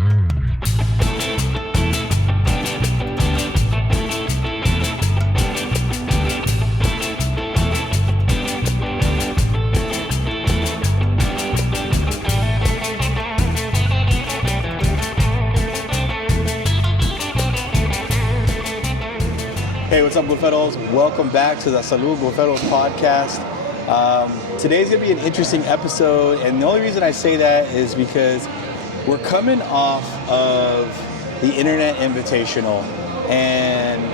Hey, what's up, Golferos? Welcome back to the Salud Golferos podcast. Today's going to be an interesting episode, and the only reason I say that is because we're coming off of the Internet Invitational, and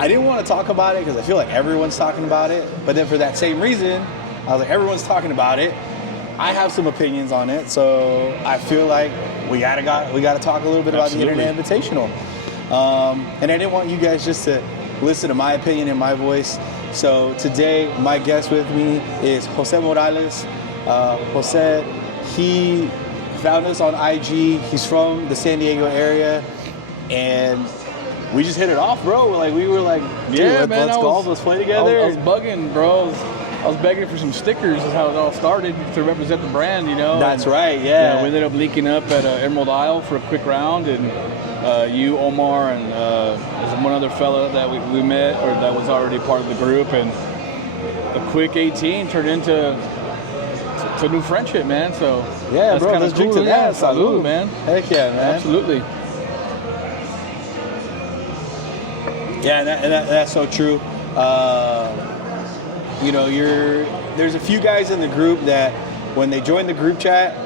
I didn't want to talk about it because I feel like everyone's talking about it, but then for that same reason, I was like, everyone's talking about it. I have some opinions on it, so I feel like we gotta talk a little bit about the Internet Invitational. And I didn't want you guys just to listen to my opinion and my voice. So today, my guest with me is Jose Morales. Jose, he found us on IG. He's from the San Diego area, and we just hit it off, bro. Like we were like, dude, yeah, let's golf, let's play together. I was bugging, bro. I was begging for some stickers. Is how it all started to represent the brand, you know. That's right, yeah. We ended up linking up at Emerald Isle for a quick round, and you, Omar, and there's one other fella that we met, or that was already part of the group, and a quick 18 turned into a new friendship, man. So yeah, that's bro, let's drink to that. Salud, man. Heck yeah, man. Absolutely. Yeah, and that's so true. You know, there's a few guys in the group that when they join the group chat,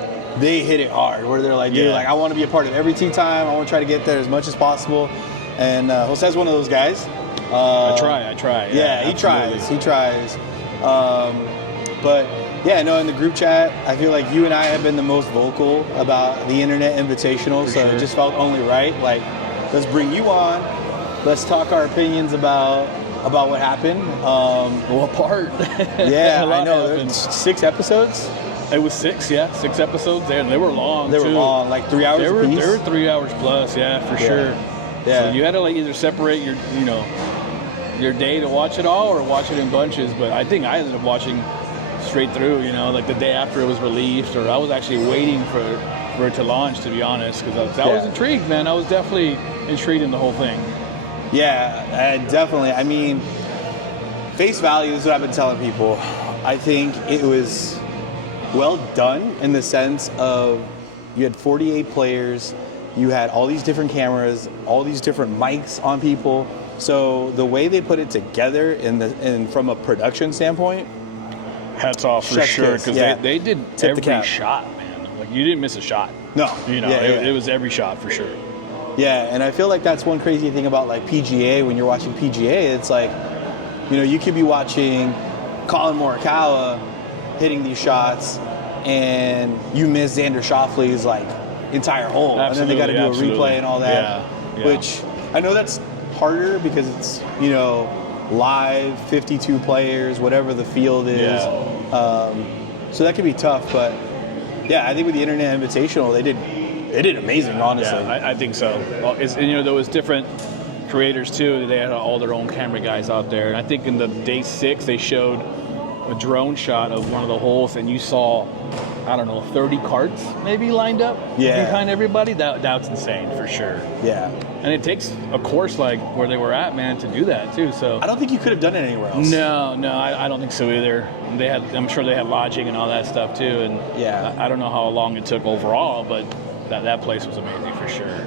they hit it hard, where they're like, dude, like, I want to be a part of every tee time. I want to try to get there as much as possible. And Jose's one of those guys. I try. Yeah, he tries. But yeah, no, in the group chat, I feel like you and I have been the most vocal about the Internet Invitational, so it just felt only right. Like, let's bring you on. Let's talk our opinions about what happened. What part? Yeah, I know. 6 episodes. It was 6 episodes. They were long. They were long, like 3 hours apiece. They were 3 hours plus, for sure. Yeah. So you had to like either separate your day to watch it all or watch it in bunches. But I think I ended up watching straight through. You know, like the day after it was released, or I was actually waiting for it to launch. To be honest, because I was intrigued, man. I was definitely intrigued in the whole thing. Yeah, definitely. I mean, face value is what I've been telling people. I think it was well done in the sense of you had 48 players, you had all these different cameras, all these different mics on people. So the way they put it together and from a production standpoint, hats off for sure, because they did every shot, man. Like you didn't miss a shot. No, it was every shot for sure. Yeah, and I feel like that's one crazy thing about like PGA. When you're watching PGA, it's like, you know, you could be watching Colin Morikawa hitting these shots, and you miss Xander Schauffele's like entire hole, and then they got to do a replay and all that. Yeah. Which I know that's harder because it's, you know, live, 52 players, whatever the field is. Yeah. So that could be tough, but yeah, I think with the Internet Invitational, they did amazing, honestly. Yeah, I think so. There was different creators too. They had all their own camera guys out there. And I think in the day 6, they showed a drone shot of one of the holes, and you saw, I don't know, 30 carts maybe lined up behind everybody. That's insane for sure. Yeah. And it takes a course like where they were at, man, to do that too. So I don't think you could have done it anywhere else. No, I don't think so either. I'm sure they had lodging and all that stuff too. And I don't know how long it took overall, but that place was amazing for sure.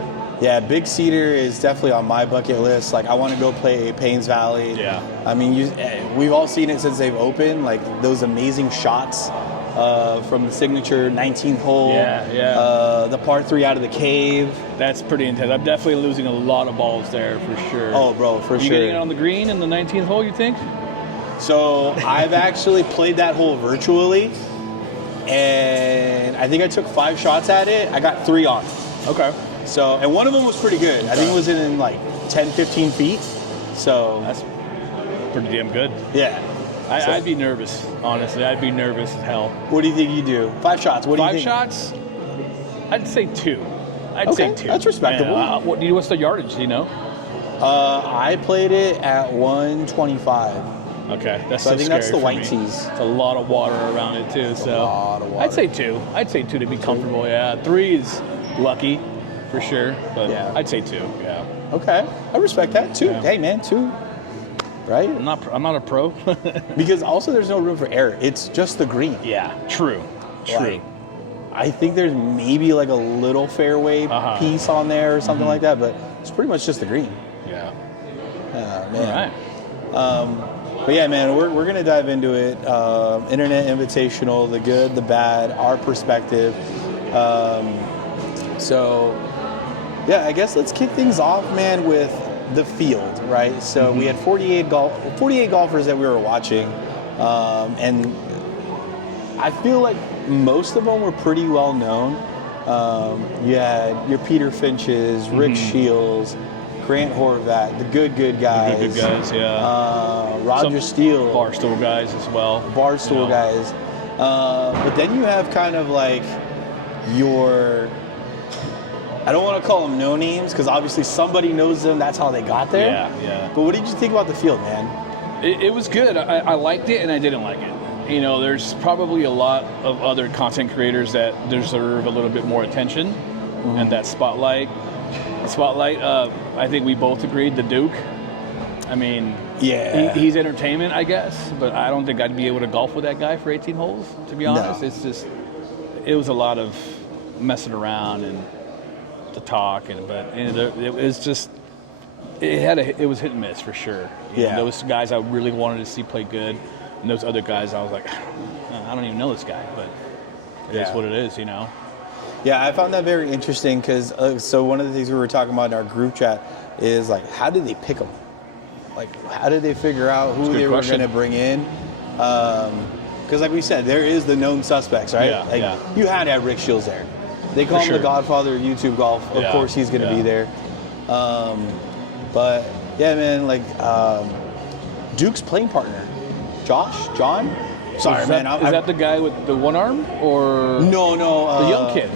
Yeah, Big Cedar is definitely on my bucket list. Like, I want to go play Paynes Valley. Yeah. I mean, we've all seen it since they've opened, like those amazing shots from the signature 19th hole. Yeah. The par 3 out of the cave. That's pretty intense. I'm definitely losing a lot of balls there for sure. Oh, bro, for sure. You getting it on the green in the 19th hole, you think? So I've actually played that hole virtually, and I think I took 5 shots at it. I got 3 on. Okay. So, and one of them was pretty good. I think it was in like 10, 15 feet. So that's pretty damn good. Yeah. I'd be nervous, honestly. I'd be nervous as hell. What do you think you do? 5 shots. What do you think? 5 shots? I'd say 2. I'd say 2. That's respectable. What's the yardage, do you know? I played it at 125. Okay, that's so I think that's the white tees. It's a lot of water around it too. So a lot of water. I'd say 2. I'd say 2 to be comfortable. Yeah, 3 is lucky, for sure. But Yeah. I'd say 2. Yeah. Okay, I respect that. 2. Yeah. Hey, man, 2. Right? I'm not a pro. Because also there's no room for error. It's just the green. Yeah. True. Like, I think there's maybe like a little fairway piece on there or something like that, but it's pretty much just the green. Yeah. Man. All right. But yeah, man, we're gonna dive into it. Internet Invitational, the good, the bad, our perspective. So yeah, I guess let's kick things off, man, with the field, right? So we had 48 golfers that we were watching, and I feel like most of them were pretty well known. You had your Peter Finches, Rick Shields, Grant Horvat, the good guys. The good guys, yeah. Roger Steele. Barstool guys as well. Barstool guys. But then you have kind of like your, I don't want to call them no names because obviously somebody knows them. That's how they got there. Yeah. But what did you think about the field, man? It was good. I liked it and I didn't like it. You know, there's probably a lot of other content creators that deserve a little bit more attention and that spotlight. I think we both agreed, the Duke. I mean, Yeah. he's entertainment, I guess, but I don't think I'd be able to golf with that guy for 18 holes, to be honest. No. It's just, it was a lot of messing around and to talk, but it was just, it was hit and miss for sure. You know, those guys I really wanted to see play good, and those other guys I was like, I don't even know this guy, but it is what it is, you know. Yeah, I found that very interesting because so one of the things we were talking about in our group chat is like, how did they pick them? Like, how did they figure out who they were going to bring in? Because like we said, there is the known suspects, right? You had to have Rick Shields there. They call him the Godfather of YouTube golf. Of course, he's going to be there. But yeah, man, like Duke's playing partner, John. Sorry, man. Is that the guy with the one arm or no? The young kid.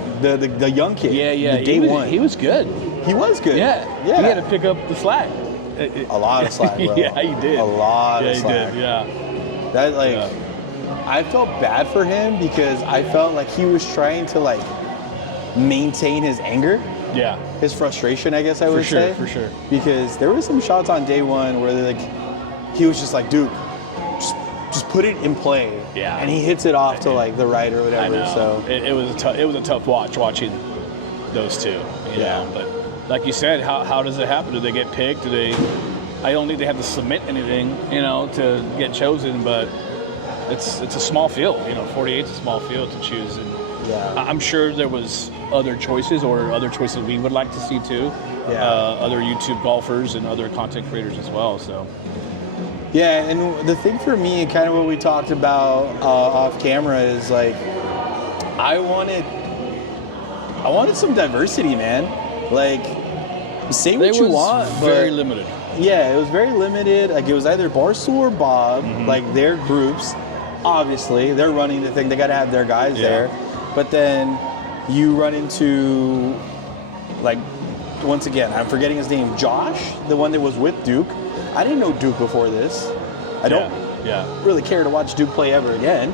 The young kid. Yeah. The day one. He was good. He was good. Yeah. He had to pick up the slack. A lot of slack, bro. Yeah, he did. A lot of slack. He did. Yeah. That I felt bad for him because I felt like he was trying to like maintain his anger. Yeah. His frustration, I guess I would say. For sure. Because there were some shots on day one where he was just like, Duke, just put it in play. Yeah. And he hits it off to like the right or whatever. I know. So it was a tough watching those two. You know? But like you said, how does it happen? Do they get picked? I don't think they have to submit anything, you know, to get chosen, but it's a small field, you know, 48 is a small field to choose, and I'm sure there was other choices we would like to see too. Other YouTube golfers and other content creators as well. So yeah, and the thing for me, and kind of what we talked about off camera, is like I wanted some diversity, man. Like, say what you want, but very limited. Yeah, it was very limited. Like, it was either Barstool or Bob, like their groups. Obviously, they're running the thing. They got to have their guys there. But then you run into, like, once again, I'm forgetting his name, Josh, the one that was with Duke. I didn't know Duke before this. I don't really care to watch Duke play ever again.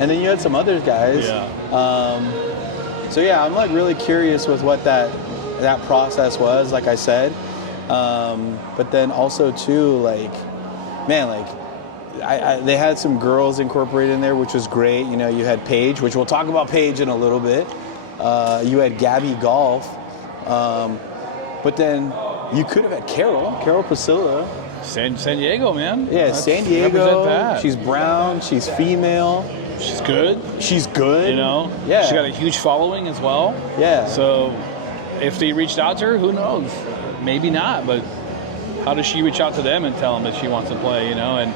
And then you had some other guys. So yeah, I'm like really curious with what that process was, like I said. But then also too, like, man, like they had some girls incorporated in there, which was great. You know, you had Paige, which we'll talk about Paige in a little bit. You had Gabby Golf. But then you could have had Carol Priscilla. San Diego, man. Yeah, San Diego. Represent that. She's brown. She's female. She's good. She's good. You know? Yeah. She's got a huge following as well. Yeah. So if they reached out to her, who knows? Maybe not, but how does she reach out to them and tell them that she wants to play, you know? And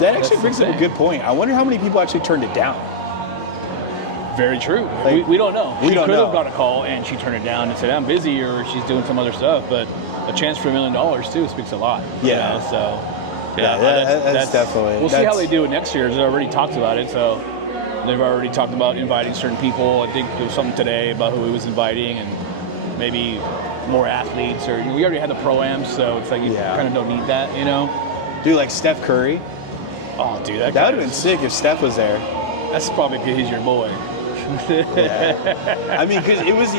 that actually brings up a good point. I wonder how many people actually turned it down. Very true. Like, we don't know. She could know. have got a call and she turned it down and said, I'm busy, or she's doing some other stuff. But a chance for $1 million, too, speaks a lot. Yeah. You know? So, that's definitely. We'll see how they do it next year. They already talked about it. So they've already talked about inviting certain people. I think there was something today about who he was inviting, and maybe more athletes. Or we already had the pro-ams, so it's like you kind of don't need that, you know? Dude, like Steph Curry. Oh, dude, that would have been sick if Steph was there. That's probably because he's your boy. Yeah. I mean, because it was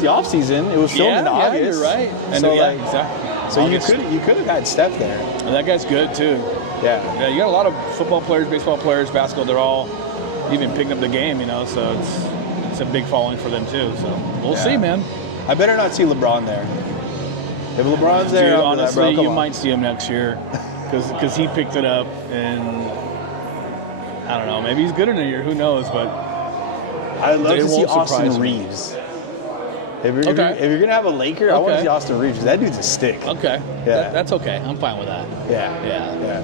the off season. It was filmed in August. Yeah, you're right. And so exactly. So you could have had Steph there. And that guy's good too. Yeah. You got a lot of football players, baseball players, basketball. They're all even picking up the game, So it's a big following for them too. So we'll see, man. I better not see LeBron there. If LeBron's there, dude, I'll honestly, be like, bro, you come on. might see him next year because he picked it up, and I don't know. Maybe he's good in a year. Who knows? But I'd love to see won't surprise Austin me. Reeves. If you're gonna have a Laker, I want to see Austin Reeves. That dude's a stick. Okay. Yeah. That's okay. I'm fine with that. Yeah.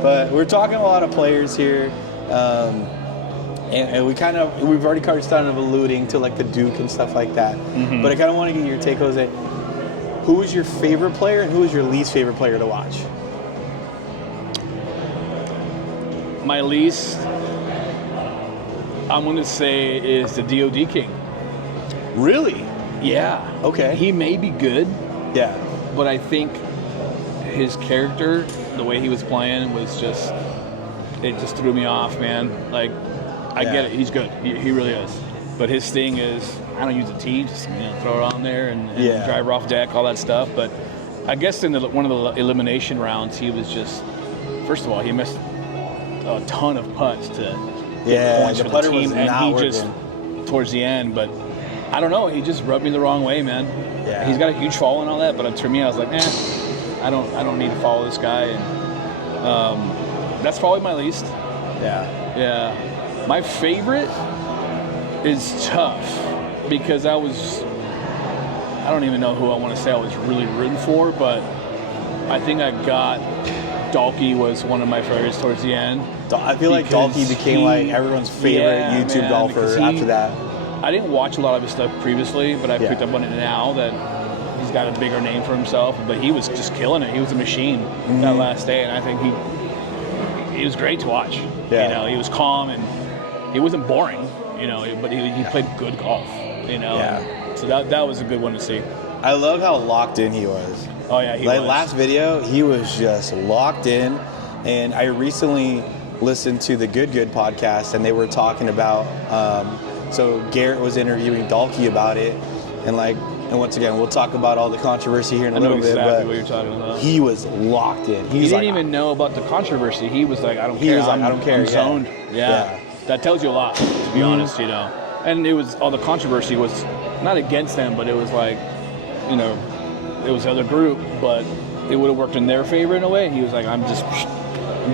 But we're talking a lot of players here, and we've already started alluding to like the Duke and stuff like that. Mm-hmm. But I kind of want to get your take, Jose. Who is your favorite player and who is your least favorite player to watch? My least, I'm going to say, is the DOD King. Really? Yeah. Okay. He may be good, Yeah. but I think his character, the way he was playing, it just threw me off, man. Like, I get it. He's good. He really is. But his thing is, I don't use a tee, just throw it on there and drive her off deck, all that stuff. But I guess in one of the elimination rounds, he was just, first of all, he missed a ton of putts to get points the for putter the team, was and not he working. just towards the end. But I don't know, he just rubbed me the wrong way, man. Yeah. He's got a huge fall and all that, but for me, I was like, I don't need to follow this guy, and that's probably my least. Yeah. My favorite is tough because I don't even know who I want to say I was really rooting for, but I think I got Dalkey was one of my favorites towards the end. I feel like Dalkey became like everyone's favorite YouTube golfer after that. I didn't watch a lot of his stuff previously, but I picked up on it now that he's got a bigger name for himself. But he was just killing it. He was a machine that last day, and I think he was great to watch. Yeah. He was calm and he wasn't boring. But he played good golf. Yeah. So that was a good one to see. I love how locked in he was. Oh yeah, he was. Last video, he was just locked in. And I recently listened to the Good podcast, and they were talking about. So Garrett was interviewing Dalkey about it, and once again, we'll talk about all the controversy here in a little bit. But what you're talking about. he was locked in. He didn't even know about the controversy. He was like, I don't care. He was like, I don't care. I'm zoned. Yeah. That tells you a lot, to be honest. And it was all the controversy was not against them, but it was like, it was the other group, but it would have worked in their favor in a way. He was like, I'm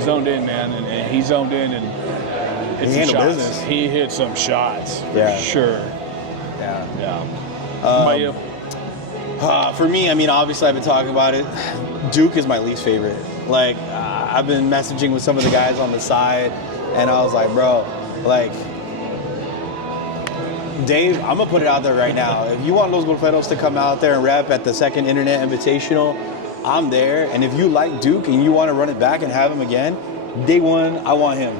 zoned in, man, and he zoned in and hit some shots. Business. He hit some shots, for sure. Yeah. How about you? For me, I mean, obviously I've been talking about it. Duke is my least favorite. I've been messaging with some of the guys on the side, and I was like, bro, Dave, I'm gonna put it out there right now. If you want Los Golferos to come out there and rep at the second Internet Invitational, I'm there. And if you like Duke and you want to run it back and have him again, day one, I want him.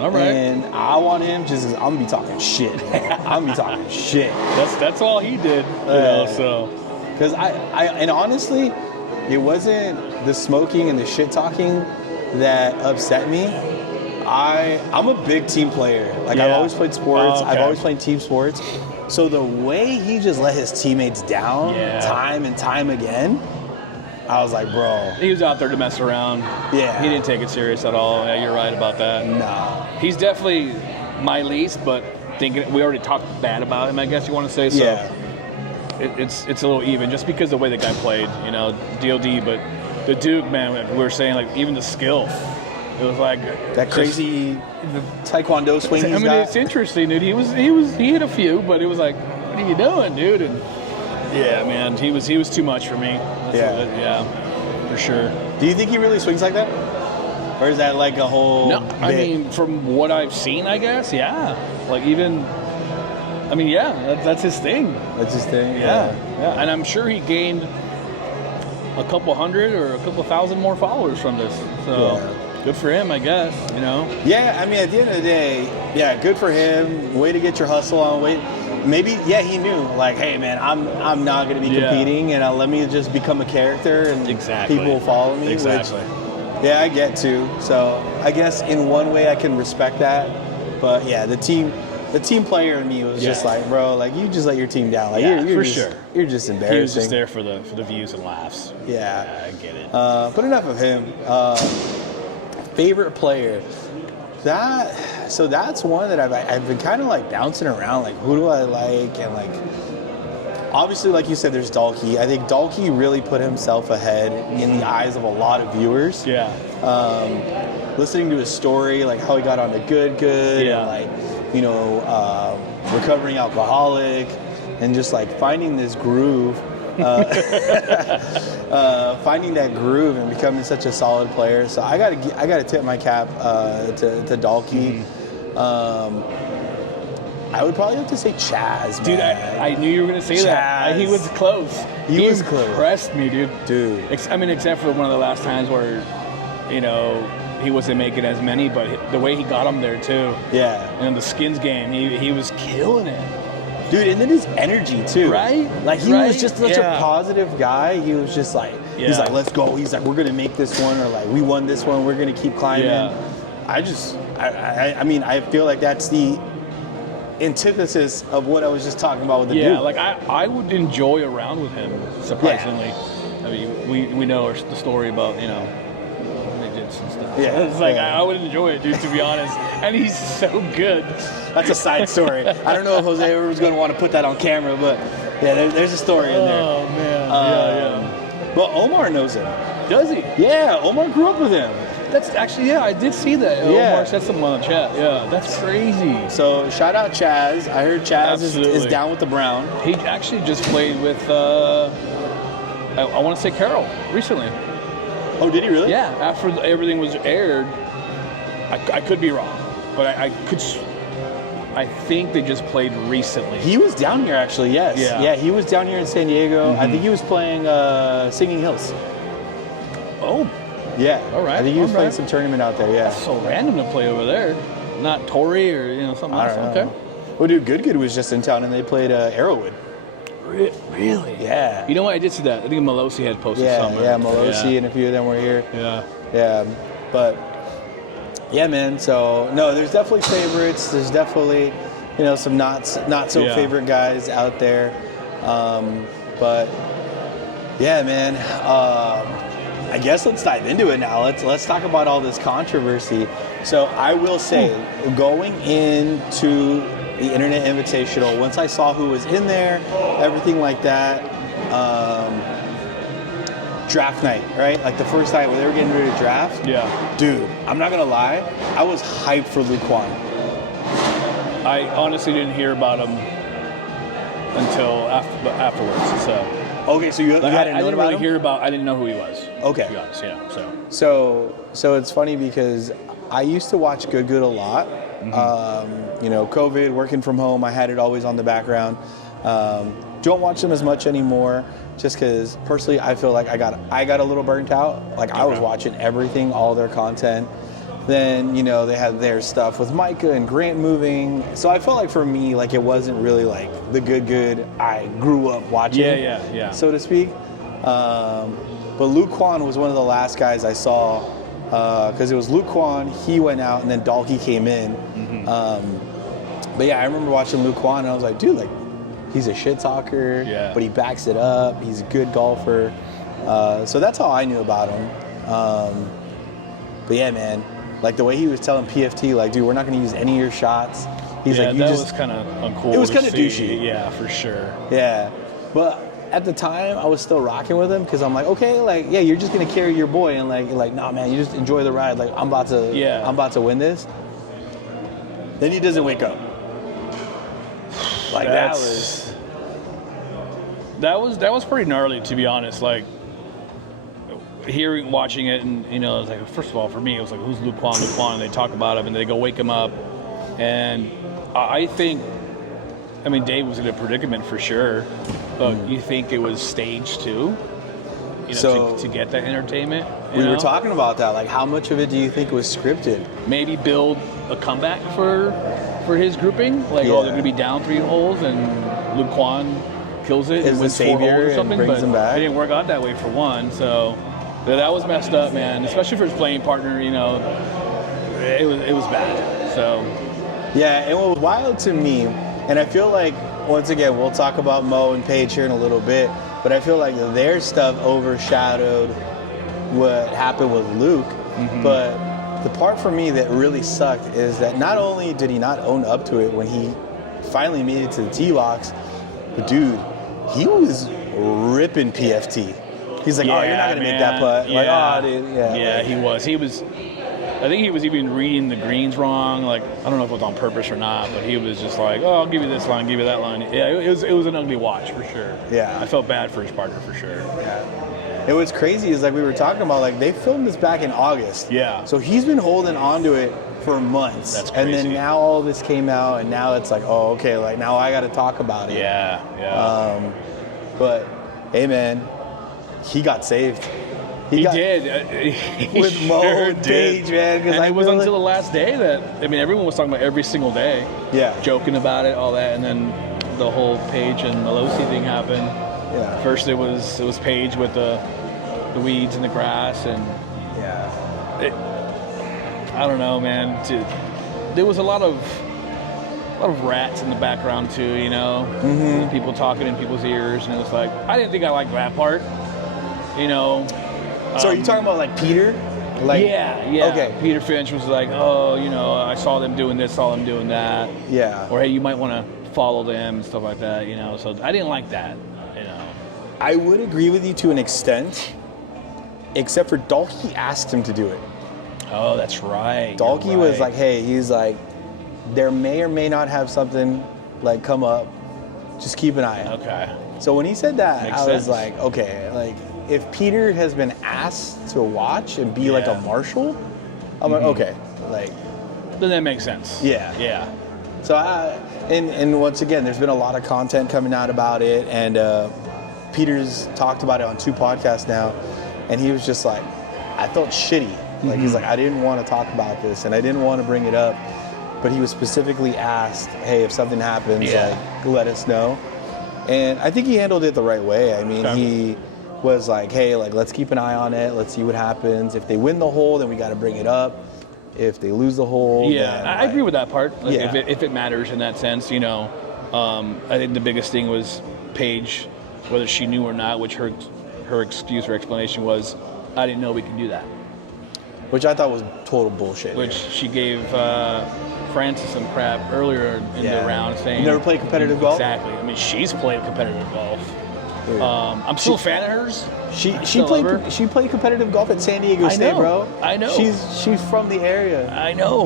All right. And I want him just as I'm gonna be talking shit. I'm gonna be talking shit. That's all he did. So. Because and honestly, it wasn't the smoking and the shit talking that upset me. I'm a big team player. I've always played sports. I've always played team sports. So the way he just let his teammates down time and time again, I was like, bro. He was out there to mess around. Yeah. He didn't take it serious at all. Yeah, you're right about that. No. He's definitely my least, but we already talked bad about him, I guess you want to say. So it's a little even just because the way the guy played, DOD, but the Duke, man, we were saying, even the skill. It was like that crazy taekwondo swing he's got. It's interesting, dude. He hit a few, but it was like, what are you doing, dude? And yeah, man, he was too much for me. For sure. Do you think he really swings like that, or is that like a whole? No, I mean, from what I've seen, I guess, yeah. That's his thing. That's his thing. Yeah. And I'm sure he gained a couple hundred or a couple thousand more followers from this. So. Good for him, I guess, Yeah, I mean, at the end of the day, good for him. Way to get your hustle on. Maybe, he knew, hey, man, I'm not going to be competing, and let me just become a character, and people will follow me. Exactly. Which, I get to. So I guess in one way I can respect that. But, the team the team player in me was just like, bro, like you just let your team down. Like you're just embarrassing. He was just there for the views and laughs. Yeah, I get it. But enough of him. Favorite player. That's one that I've been kind of like bouncing around. Like, who do I like? And like, obviously, like you said, there's Dalkey. I think Dalkey really put himself ahead in the eyes of a lot of viewers. Yeah. Listening to his story, like how he got on the good, and like, you know, recovering alcoholic, and just like finding this groove. Finding that groove and becoming such a solid player. So I gotta tip my cap to Dalkey. I would probably have to say Chaz, dude. I knew you were gonna say that. He was close. He was close. Impressed me, dude. I mean, except for one of the last times where, you know, he wasn't making as many, but the way he got him there too. Yeah. And in the skins game, he was killing it. Dude, and then his energy too. Right? Like he was just such a positive guy. He was just like, he's like, let's go. He's like, we're gonna make this one, or like, we won this one. We're gonna keep climbing. I mean, I feel like that's the antithesis of what I was just talking about with the dude. Yeah, like I would enjoy a round with him. Surprisingly, I mean, we know the story about, you know, midgets and stuff. Yeah, it's like I would enjoy it, dude. To be honest, and he's so good. That's a side story. I don't know if Jose ever was going to want to put that on camera, but yeah, there's a story in there. Oh man, But Omar knows him. Does he? Yeah, Omar grew up with him. That's actually, I did see that. Omar said something on the chat. Yeah, that's crazy. So shout out Chaz. I heard Chaz is down with the Brown. He actually just played with, I want to say Carroll recently. Oh, did he really? Yeah, after everything was aired. I could be wrong, but I think they just played recently. He was down here actually, yes. Yeah, he was down here in San Diego. I think he was playing Singing Hills. Oh. Yeah. All right. I think he was playing some tournament out there, yeah. That's so random to play over there. Not Torrey or, you know, something else. Okay. Well, dude, Good was just in town and they played Arrowwood. Really? Yeah. You know what? I did see that. I think Malosi had posted something. Yeah, Malosi and a few of them were here. Yeah. But yeah, man. So no, there's definitely favorites. There's definitely, you know, some not so favorite guys out there. But yeah, man. I guess let's dive into it now. Let's talk about all this controversy. So I will say, going into the Internet Invitational, once I saw who was in there, everything like that, draft night, right? Like the first night where they were getting ready to draft. Yeah. Dude, I'm not gonna lie, I was hyped for Luke Kwon. I honestly didn't hear about him until afterwards. So. Okay, so you hadn't known about him? I didn't know who he was. Okay. To be honest, yeah. So it's funny because I used to watch Good a lot. You know, COVID, working from home, I had it always on the background. Don't watch them as much anymore, just because personally I feel like I got a little burnt out. Like I was watching everything, all their content. Then, you know, they had their stuff with Micah and Grant moving. So I felt like for me, like it wasn't really like the good I grew up watching, so to speak. But Luke Kwon was one of the last guys I saw, because it was Luke Kwon, he went out, and then Dalkey came in. But yeah, I remember watching Luke Kwon, and I was like, dude, like, he's a shit talker, but he backs it up. He's a good golfer. So that's how I knew about him. But yeah, man. Like the way he was telling PFT, like, dude, we're not going to use any of your shots. He's like, that was kind of uncool. It was kind of douchey. Yeah, for sure. Yeah, but at the time, I was still rocking with him because I'm like, okay, like, yeah, you're just going to carry your boy, and like, nah, man, you just enjoy the ride. Like, I'm about to win this. Then he doesn't wake up. Like that was pretty gnarly, to be honest. Like, watching it, and you know, it was like, first of all, for me, it was like, who's Luke Kwon? And they talk about him, and they go wake him up, and I think, I mean, Dave was in a predicament for sure, but you think it was staged too? You know, so to get that entertainment. We were talking about that. Like, how much of it do you think was scripted? Maybe build a comeback for his grouping. Like, they're going to be down 3 holes, and Luke Kwon kills it and wins 4 holes or something. Brings them back. It didn't work out that way for one, so. That was messed up, man. Especially for his playing partner, you know, it was bad. So, Yeah, and what was wild to me, and I feel like, once again, we'll talk about Mo and Paige here in a little bit, but I feel like their stuff overshadowed what happened with Luke. But the part for me that really sucked is that not only did he not own up to it when he finally made it to the tee box, but dude, he was ripping PFT. He's like, oh, you're not going to make that putt. Like, oh, dude. Yeah, he was. I think he was even reading the greens wrong. Like, I don't know if it was on purpose or not, but he was just like, oh, I'll give you this line, give you that line. Yeah, it was an ugly watch for sure. Yeah. I felt bad for his partner for sure. Yeah. And what's crazy is, like we were talking about, like, they filmed this back in August. Yeah. So he's been holding on to it for months. That's crazy. And then now all this came out, and now it's like, oh, okay, like, now I got to talk about it. Yeah. But, hey, man, he got saved. He did. He with Mo and Paige, man. And it was until the last day that, I mean, everyone was talking about every single day. Yeah. Joking about it, all that, and then the whole Paige and Malosi thing happened. Yeah. First it was Paige with the weeds and the grass, and I don't know, man. There was a lot of rats in the background too, you know. People talking in people's ears, and it was like, I didn't think I liked that part, you know. So are you talking about, like, Peter? Like, yeah. Okay. Peter Finch was like, oh, you know, I saw them doing this, saw them doing that. Yeah. Or, hey, you might want to follow them and stuff like that, you know. So I didn't like that, you know. I would agree with you to an extent, except for Dalkey asked him to do it. Oh, that's right. Dalkey was like, hey, he's like, there may or may not have something, like, come up. Just keep an eye out. Okay. So when he said that, Makes I was sense. like, okay, like, if Peter has been asked to watch and be like a marshal, I'm like, okay, like, then that makes sense. Yeah. So and once again, there's been a lot of content coming out about it, and Peter's talked about it on 2 podcasts now, and he was just like, I felt shitty. Like, he's like, I didn't want to talk about this, and I didn't want to bring it up, but he was specifically asked, hey, if something happens, like, let us know. And I think he handled it the right way. I mean, he was like, hey, like, let's keep an eye on it. Let's see what happens. If they win the hole, then we got to bring it up. If they lose the hole, then, I agree with that part. Like, Yeah. if it matters in that sense, you know. I think the biggest thing was Paige, whether she knew or not, which her excuse or explanation was, I didn't know we could do that. Which I thought was total bullshit. Which she gave Francis some crap earlier in the round, saying, You never played competitive golf? Exactly. I mean, she's played competitive golf. Dude. I'm still a fan of hers. She played competitive golf at San Diego State, bro. I know. She's from the area. I know.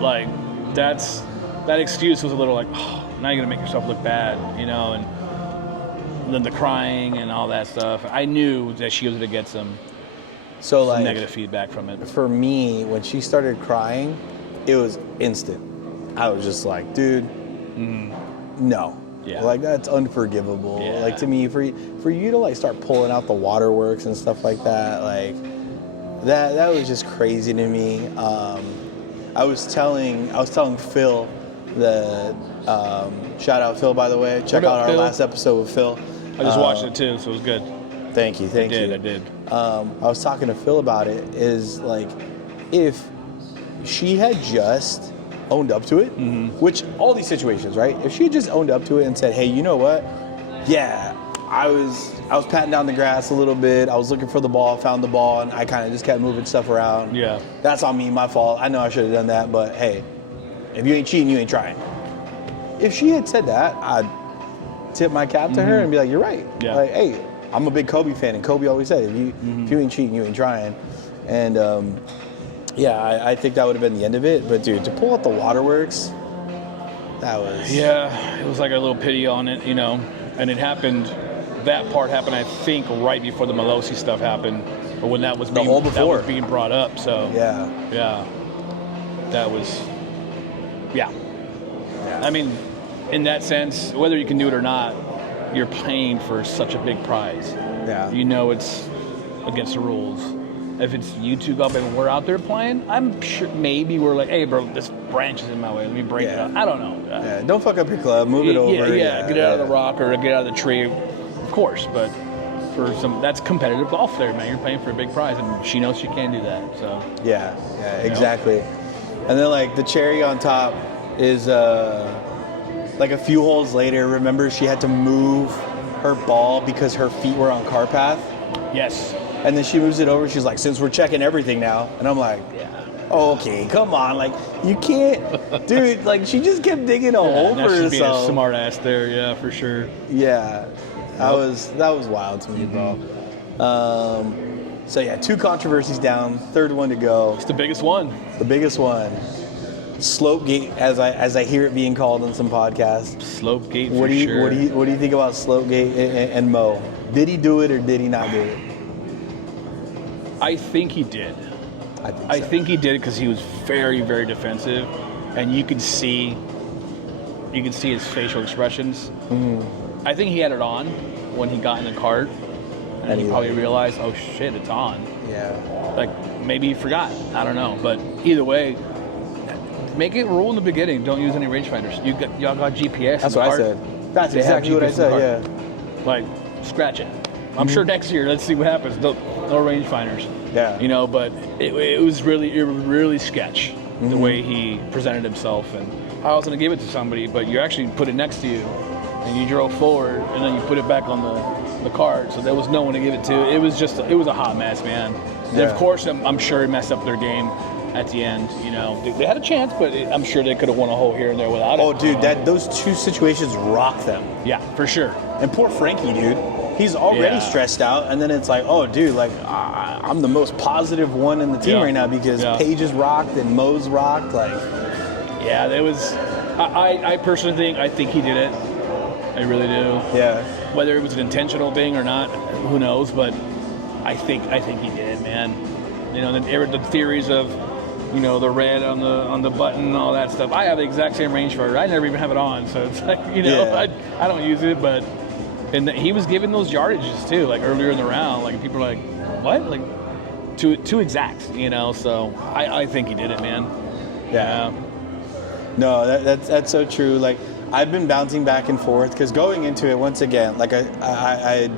Like, that excuse was a little like, oh, now you're gonna make yourself look bad, you know, and then the crying and all that stuff. I knew that she was gonna get some negative feedback from it. For me, when she started crying, it was instant. I was just like, dude, no. Yeah. Like, that's unforgivable. Yeah. Like, to me, for you to, like, start pulling out the waterworks and stuff like that, like, that was just crazy to me. I was telling Phil that, shout out Phil, by the way. Check out our Phil? last episode with Phil. I just watched it too, so it was good. Thank you. I did. I was talking to Phil about it, is like, if she had just owned up to it, which all these situations, right? If she had just owned up to it and said, hey, you know what? Yeah, I was patting down the grass a little bit. I was looking for the ball, found the ball, and I kind of just kept moving stuff around. Yeah. That's on me, my fault. I know I should have done that, but hey, if you ain't cheating, you ain't trying. If she had said that, I'd tip my cap to her and be like, you're right. Yeah. Like, hey, I'm a big Kobe fan, and Kobe always said, if you ain't cheating, you ain't trying. And I think that would have been the end of it. But dude, to pull out the waterworks, that was... Yeah, it was like a little pity on it, you know. And that part happened, I think, right before the Malosi stuff happened, or when that was being brought up. So yeah, that was I mean, in that sense, whether you can do it or not, you're playing for such a big prize. Yeah. You know it's against the rules. If it's you two golf and we're out there playing, I'm sure maybe we're like, hey, bro, this branch is in my way. Let me break it up. I don't know. Don't fuck up your club. Move it over. Get out of the rock or get out of the tree. Of course, but for that's competitive golf there, man. You're playing for a big prize, and she knows she can do that. So Yeah, exactly. And then, like, the cherry on top is like a few holes later, remember she had to move her ball because her feet were on car path? Yes. And then she moves it over. She's like, since we're checking everything now. And I'm like, oh, okay, come on. Like, you can't. Dude, like, she just kept digging a hole for herself. Being a smart ass there, yeah, for sure. Yeah. That was wild to me, bro. So, yeah, 2 controversies down, 3rd one to go. It's the biggest one. The biggest one. Slopegate, as I hear it being called on some podcasts. Slopegate, What do you think about Slopegate and Mo? Did he do it or did he not do it? I think he did. I think he did because he was very, very defensive, and you could see his facial expressions. Mm-hmm. I think he had it on when he got in the cart, and he probably realized, oh shit, it's on. Yeah. Like maybe he forgot. I don't know, but either way, make it rule in the beginning. Don't use any rangefinders. Y'all got GPS. That's what I said. That's exactly what I said. Yeah. Like scratch it. I'm sure next year. Let's see what happens. No rangefinders. Yeah. You know, but it was really sketch the way he presented himself, and I was going to give it to somebody, but you actually put it next to you, and you drove forward, and then you put it back on the cart, so there was no one to give it to. It was a hot mess, man. Yeah. And of course, I'm sure it messed up their game at the end. You know, they had a chance, but I'm sure they could have won a hole here and there without it. Oh, dude, those 2 situations rocked them. Yeah, for sure. And poor Frankie, dude. He's already stressed out, and then it's like, oh, dude, like, I'm the most positive one in the team right now because Paige is rocked and Mo's rocked. Like, yeah, there was. I personally think he did it. I really do. Yeah. Whether it was an intentional thing or not, who knows? But I think he did, man. You know, the theories of, you know, the red on the button and all that stuff. I have the exact same rangefinder. I never even have it on, so it's like, you know, I don't use it, but. And he was giving those yardages too, like earlier in the round. Like people are like, "What?" Like too exact, you know. So I think he did it, man. Yeah. No, that's so true. Like I've been bouncing back and forth because going into it once again, like I'd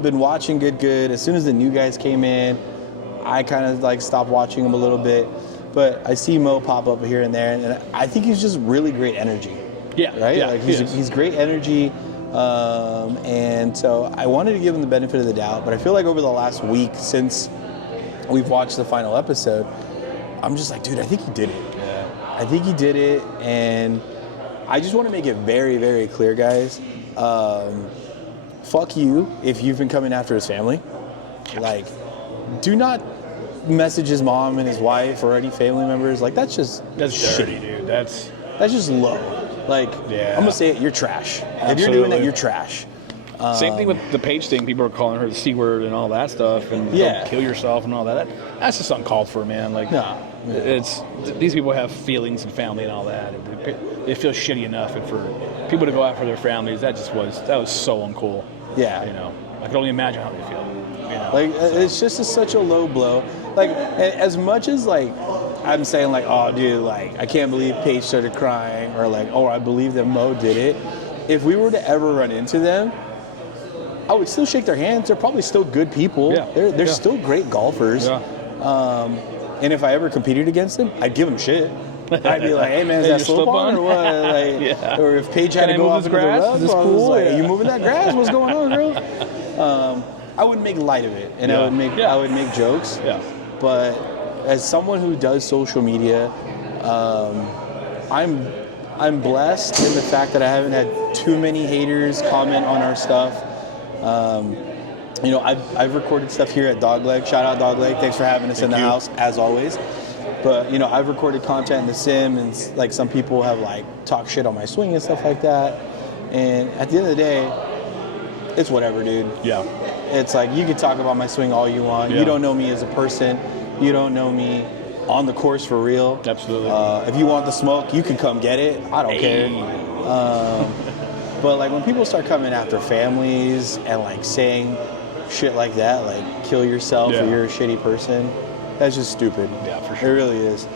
been watching good. As soon as the new guys came in, I kind of like stopped watching them a little bit. But I see Mo pop up here and there, and I think he's just really great energy. Yeah. Right. Yeah, like he's great energy. And so I wanted to give him the benefit of the doubt, but I feel like over the last week since we've watched the final episode, I'm just like, dude, I think he did it. Yeah. I think he did it, and I just want to make it very, very clear, guys. Fuck you if you've been coming after his family. Like, do not message his mom and his wife or any family members. Like, that's dirty, dude. That's just low. Like, I'm going to say it, you're trash. Absolutely. If you're doing that, you're trash. Same thing with the Paige thing. People are calling her the C word and all that stuff, and don't kill yourself and all that. That's just uncalled for, man. Like, it's these people have feelings and family and all that. It feels shitty enough, and for people to go after their families, that was so uncool. Yeah, you know, I can only imagine how they feel. You know, like it's just such a low blow. Like as much as like. I'm saying like, oh, dude, like, I can't believe Paige started crying, or like, oh, I believe that Mo did it. If we were to ever run into them, I would still shake their hands. They're probably still good people. Yeah. They're still great golfers. Yeah. And if I ever competed against them, I'd give them shit. I'd be like, hey, man, is that slip on or what? Like, or if Paige had to go off into the rough, is this cool? Like, are you moving that grass? What's going on, girl? I would make light of it, and I would make jokes. Yeah. But as someone who does social media, I'm blessed in the fact that I haven't had too many haters comment on our stuff. You know, I've recorded stuff here at Dogleg. Shout out Dogleg. Thanks for having us in the house, as always. But, you know, I've recorded content in the sim, and like some people have like talked shit on my swing and stuff like that. And at the end of the day, it's whatever, dude. Yeah. It's like, you can talk about my swing all you want. Yeah. You don't know me as a person. You don't know me on the course for real. Absolutely. If you want the smoke, you can come get it. I don't care. But like when people start coming after families and like saying shit like that, like kill yourself or you're a shitty person, that's just stupid. Yeah, for sure. It really is.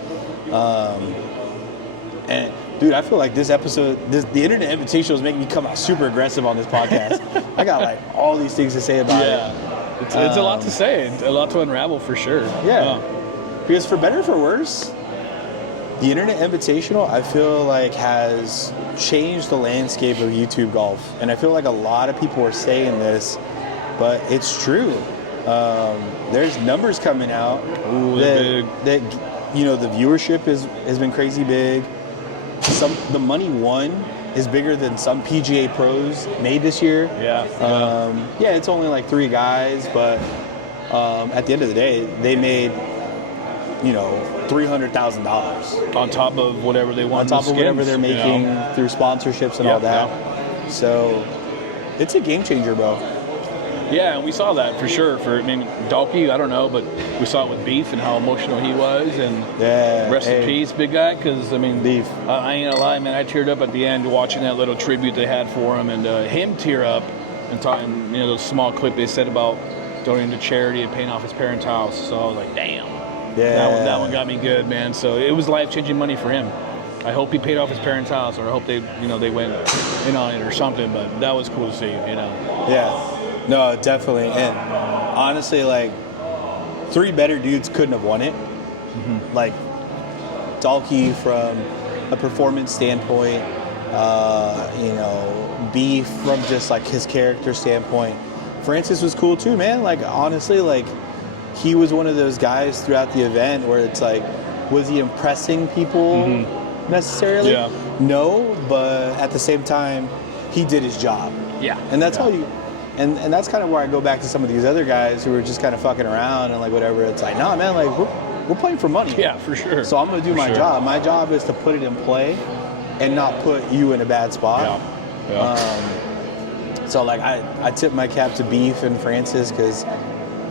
And dude, I feel like this episode, the Internet Invitational is making me come out super aggressive on this podcast. I got like all these things to say about it. It's a lot to say, a lot to unravel for sure. Yeah. Because for better or for worse, The Internet Invitational, I feel like, has changed the landscape of YouTube golf. And I feel like a lot of people are saying this, but it's true. There's numbers coming out that you know, the viewership has been crazy big. The money won is bigger than some PGA pros made this year. Yeah, it's only like 3 guys, but at the end of the day, they made, you know, $300,000 on top of whatever they want. On top of whatever they're making through sponsorships and all that. Yeah. So it's a game changer, bro. Yeah, and we saw that for sure. I mean, Dalkey, I don't know, but we saw it with Beef and how emotional he was. And rest in peace, big guy. Because I mean, Beef. I ain't gonna lie, man. I teared up at the end watching that little tribute they had for him, and him tear up and talking. You know, those small clip they said about donating to charity and paying off his parents' house. So I was like, damn. Yeah. That one got me good, man. So it was life-changing money for him. I hope he paid off his parents' house, or I hope they went in on it or something. But that was cool to see, you know. Yeah. No, definitely. And honestly, like, 3 better dudes couldn't have won it. Mm-hmm. Like, Dalkey from a performance standpoint, you know, Beef from just like his character standpoint. Francis was cool too, man. Like, honestly, like, he was one of those guys throughout the event where it's like, was he impressing people necessarily? Yeah. No, but at the same time, he did his job. Yeah. And that's all you... And that's kind of where I go back to some of these other guys who are just kind of fucking around and like whatever. It's like, nah, man, like we're playing for money. Yeah, for sure. So I'm gonna do my job. My job is to put it in play and not put you in a bad spot. So like I tip my cap to Beef and Francis because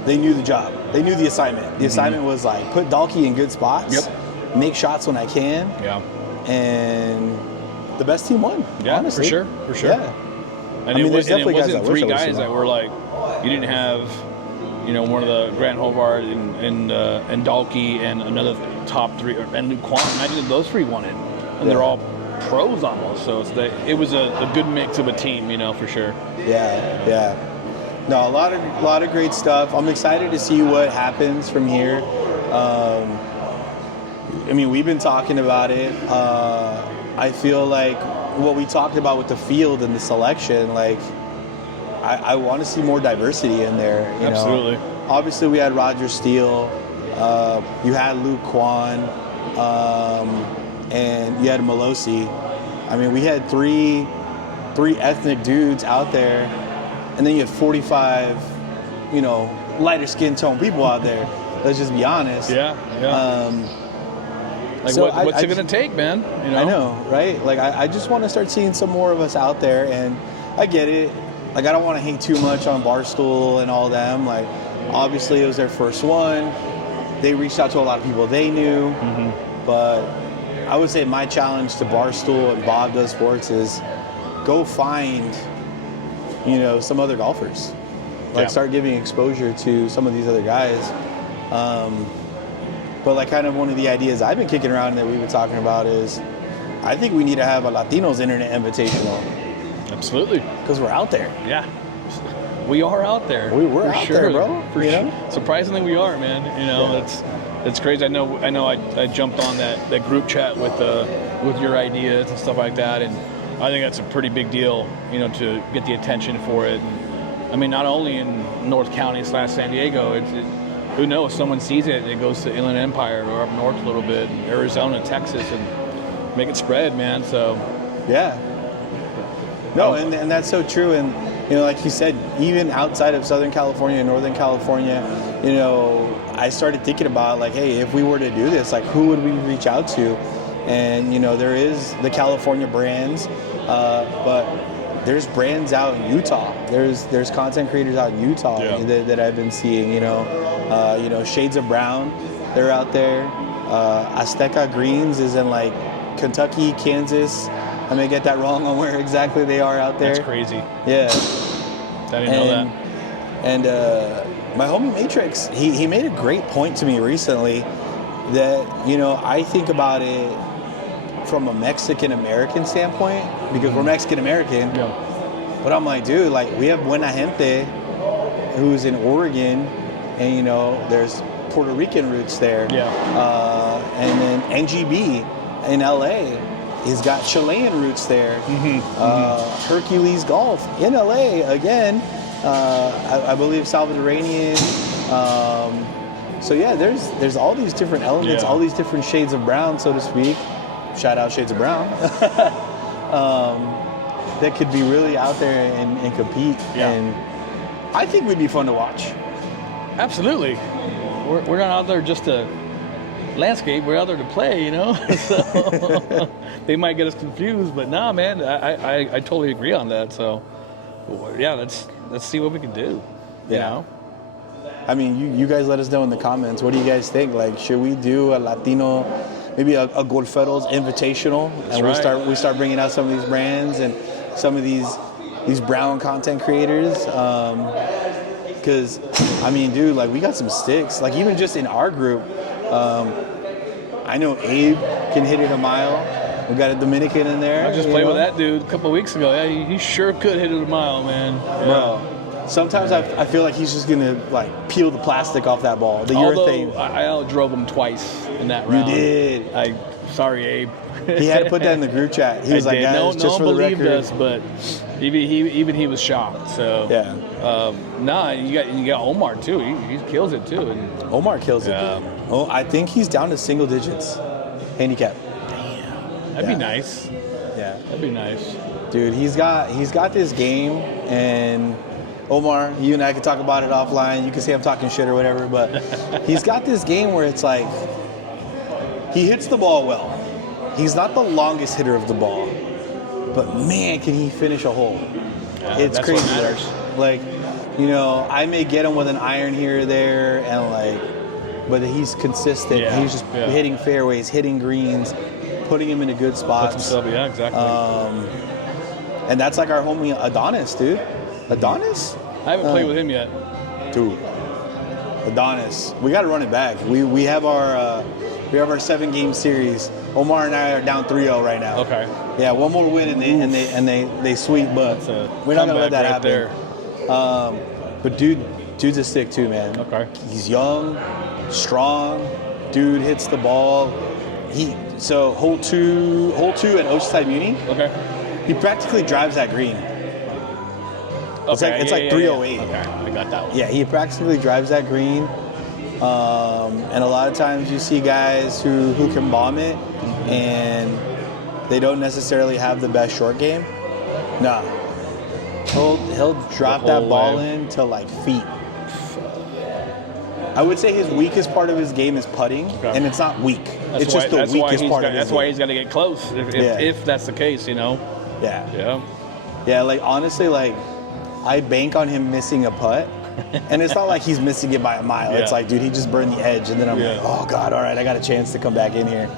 they knew the job. They knew the assignment. The assignment was like put Dalkey in good spots, make shots when I can. Yeah. And the best team won. Yeah, honestly. For sure. Yeah. And it wasn't 3 guys that were like, you didn't have, you know, one of the Grant Hobart and Dalkey and another top 3, and Luke Kwon. Imagine those 3 won it, and they're all pros almost. So it was a good mix of a team, you know, for sure. Yeah. No, a lot of great stuff. I'm excited to see what happens from here. I mean, we've been talking about it. I feel like what we talked about with the field and the selection, like, I want to see more diversity in there. You Absolutely. know? Obviously, we had Roger Steele. You had Luke Kwon. And you had Malosi. I mean, we had three ethnic dudes out there. And then you have 45, you know, lighter skin tone people out there. Let's just be honest. Yeah. Like, so what's it going to take, man? You know? I know, right? Like, I just want to start seeing some more of us out there, and I get it. Like, I don't want to hate too much on Barstool and all them. Like, obviously, it was their first one. They reached out to a lot of people they knew. Mm-hmm. But I would say my challenge to Barstool and Bob Does Sports is go find, you know, some other golfers. Like, start giving exposure to some of these other guys. But like kind of one of the ideas I've been kicking around that we've been talking about is I think we need to have a Latinos Internet Invitational. Absolutely. Because we're out there. Yeah. We are out there. We're out there, bro. For sure. Surprisingly, we are, man. You know, it's crazy. I know. I jumped on that group chat with your ideas and stuff like that, and I think that's a pretty big deal. You know, to get the attention for it. And, I mean, not only in North County / San Diego. Who knows? Someone sees it, it goes to Inland Empire or up north a little bit, Arizona, Texas, and make it spread, man. So, yeah. No, and that's so true. And you know, like you said, even outside of Southern California, Northern California, you know, I started thinking about like, hey, if we were to do this, like, who would we reach out to? And you know, there is the California brands, but there's brands out in Utah. There's content creators out in Utah that I've been seeing. You know, Shades of Brown, they're out there. Azteca Greens is in like Kentucky, Kansas. I may get that wrong on where exactly they are out there. That's crazy. Yeah. I didn't know that. And my homie Matrix, he made a great point to me recently that, you know, I think about it from a Mexican-American standpoint because we're Mexican-American. Yeah. But I'm like, dude, like, we have Buena Gente who's in Oregon, and, you know, there's Puerto Rican roots there. Yeah. And then NGB, in LA, he's got Chilean roots there. Hercules Golf in LA again. I believe Salvadoranian. So yeah, there's all these different elements, all these different shades of brown, so to speak. Shout out Shades of Brown. That could be really out there and compete. Yeah. And I think would be fun to watch. Absolutely. We're not out there just to landscape. We're out there to play, you know. So they might get us confused, but nah, man, I totally agree on that. So yeah, let's see what we can do. You know? I mean, you guys let us know in the comments. What do you guys think? Like, should we do a Latino, maybe a Golferos Invitational, and we start bringing out some of these brands and some of these brown content creators? Because I mean, dude, like we got some sticks. Like even just in our group, I know Abe can hit it a mile. We got a Dominican in there. I just played with that dude a couple of weeks ago. Yeah, he sure could hit it a mile, man. Yeah. Bro. Sometimes I feel like he's just gonna like peel the plastic off that ball, the urethane. Although I outdrove him twice in that round. You did. Sorry, Abe. He had to put that in the group chat. He was like, guys, just for the record. No one believed us, but even he was shocked. So yeah. You got Omar too. He kills it too. And Omar kills it. Dude. Oh, I think he's down to single digits handicap. Damn, that'd be nice. Yeah, that'd be nice. Dude, he's got this game, and Omar, you and I could talk about it offline. You can say I'm talking shit or whatever, but he's got this game where it's like he hits the ball well. He's not the longest hitter of the ball, but man, can he finish a hole? Yeah, it's that's crazy. What matters. Like, you know, I may get him with an iron here or there, and like, but he's consistent. Yeah, he's just hitting fairways, hitting greens, putting him into good spots. Yeah, exactly. And that's like our homie Adonis, dude. Adonis? I haven't played with him yet. Dude, Adonis. We got to run it back. We have our 7-game series. Omar and I are down 3-0 right now. Okay. Yeah, one more win and they sweep, but we're not gonna let that happen. There. But dude's a stick too, man. Okay. He's young, strong. Dude hits the ball. So hole two at Oceanside Muni. Okay. He practically drives that green. It's like 308. Okay, I got that one. Yeah, he practically drives that green. And a lot of times you see guys who can bomb it, and they don't necessarily have the best short game. Nah. He'll drop that ball in to like feet. I would say his weakest part of his game is putting, and it's not weak. It's just the weakest part of his game. That's why he's got to get close, if that's the case, you know? Yeah. Yeah, like honestly, like I bank on him missing a putt. And it's not like he's missing it by a mile. Yeah. It's like, dude, he just burned the edge. And then I'm like, oh, God, all right, I got a chance to come back in here.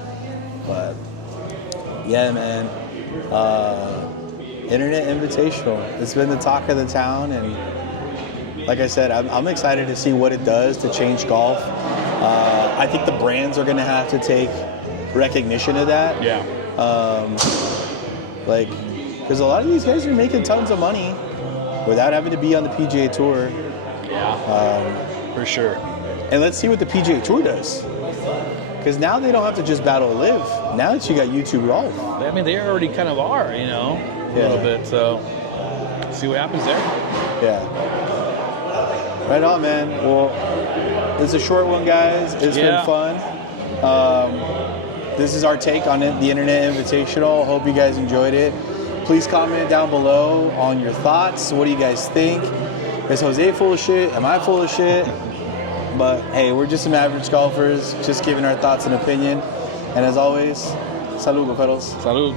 But, yeah, man. Internet Invitational. It's been the talk of the town. And like I said, I'm excited to see what it does to change golf. I think the brands are going to have to take recognition of that. Yeah. Because a lot of these guys are making tons of money without having to be on the PGA Tour. Yeah, for sure. And let's see what the PGA Tour does. Because now they don't have to just battle live. Now that you got YouTube Golf. I mean, they already kind of are, you know, a little bit. So, see what happens there. Yeah. Right on, man. Well, it's a short one, guys. It's been fun. This is our take on the Internet Invitational. Hope you guys enjoyed it. Please comment down below on your thoughts. What do you guys think? Is Jose full of shit? Am I full of shit? But hey, we're just some average golfers, just giving our thoughts and opinion. And as always, salud, golferos. Salud.